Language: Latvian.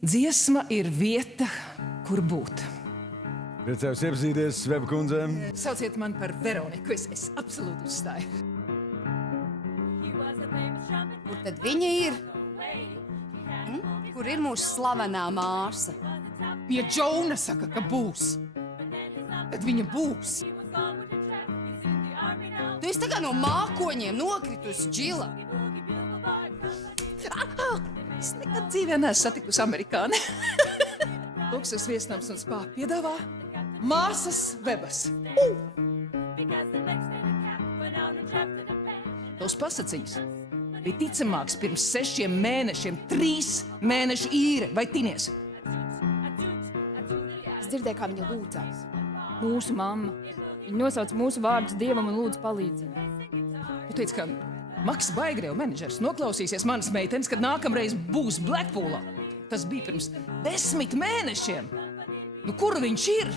Dziesma ir vieta, kur būt. Priecājos iepazīties, Sveba kundze. Sauciet mani par Veroniku, es absolūti uzstāju. Kur tad viņa ir? Kur ir mūsu slavenā māsa? Ja Džona saka, ka būs, tad viņa būs. Tu esi tā kā no mākoņiem nokritusi, Džila. Es nekad dzīvē neesmu satikusi amerikāni. Luksus viesnams un spā piedāvā māsas Vebas. Tos pasaciņas bija ticamāks pirms 6 mēnešiem, 3 mēnešu īre, vai tinies? Es dzirdēju, kā viņa lūdzās. Mūsu mamma. Viņa nosauca mūsu vārdus Dievam un lūdza palīdzību. Tu teici, ka Maks Baigrēv menedžers noklausīsies manas meitenes, kad nākamreiz būs Blackpoolā. Tas bija pirms 10 mēnešiem. Nu, kur viņš ir?